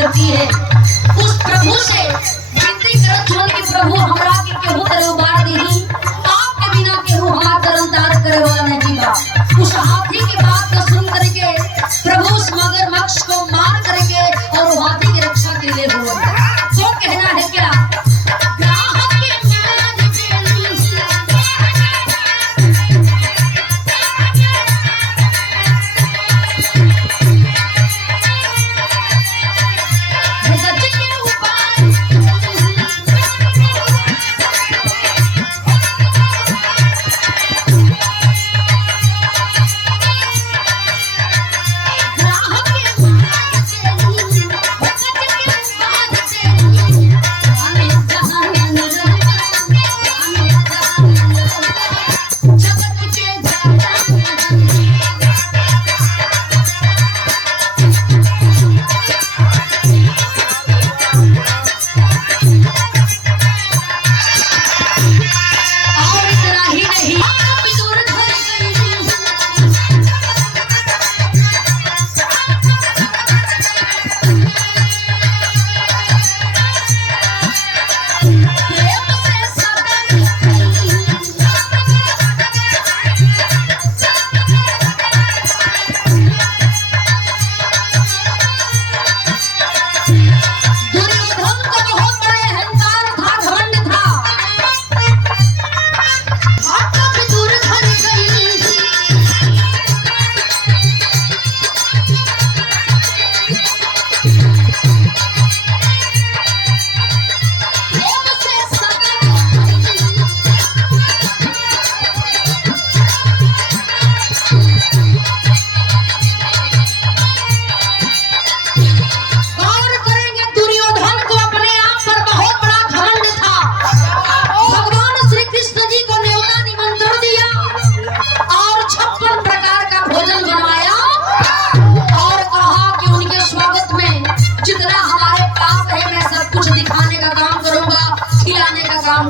करती है। उस प्रभु से विनती करत हन कि प्रभु हमरा के केहू तरह उबार दीही, आपके बिना केहू हमार तरन तार करे वाला नहीं बा। उस हाथी की बात को सुन करके प्रभु उस मगरमच्छ को मार करके और हाथी की रक्षा के लिए हुआ। तो कहना है क्या,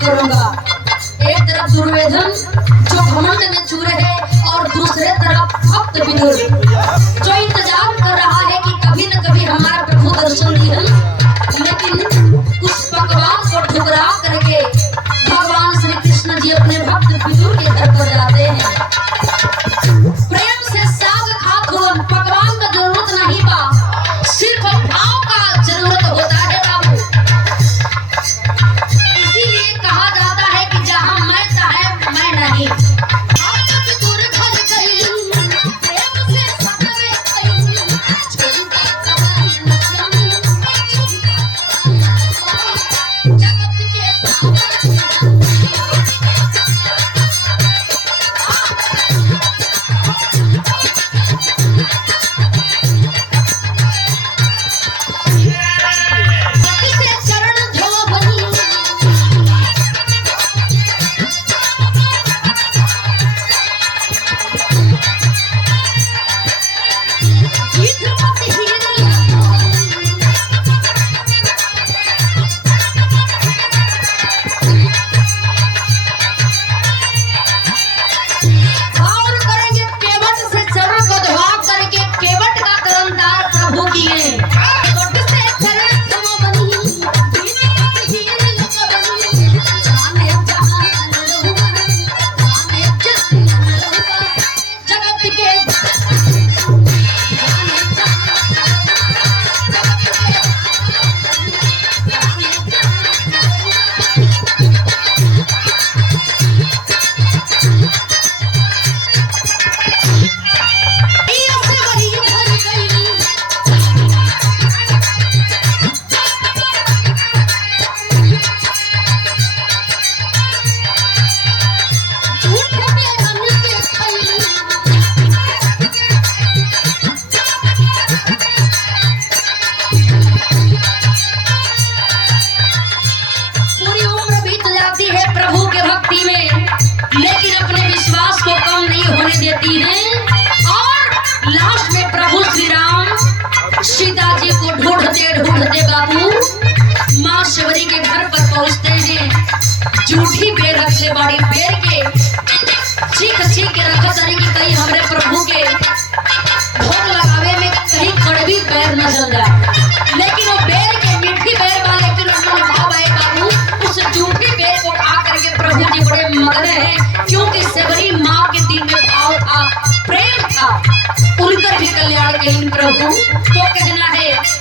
करूंगा। एक तरफ दुर्योधन जो घमंड में चूर है और दूसरे तरफ भक्त विदुर जो इंतजार कर रहा है कि कभी न कभी हमारा प्रभु दर्शन दिए, लेकिन उस पकवान को ठुकरा करके भगवान श्री कृष्ण जी अपने भक्त विदुर के घर पर जाते हैं। प्रेम से साग खात हो, पकवान का जरूरत नहीं बा, सिर्फ भाव का जरूरत होता है बाबू। इसीलिए कहा जाता है कि जहाँ मैं चाहे मैं नहीं। देती हैं और लास्ट में प्रभु श्री राम सीता जी को ढूंढते ढूंढते बाबू माँ शबरी के घर पर पहुंचते हैं। जूठी बेर रखले बाड़ी बेर के चीख चीख के रखा तारी कि कहीं हमरे प्रभु के भोग लगावे में कहीं कड़वी पैर न जल जाए, लेकिन वो प्रभु तो कहना है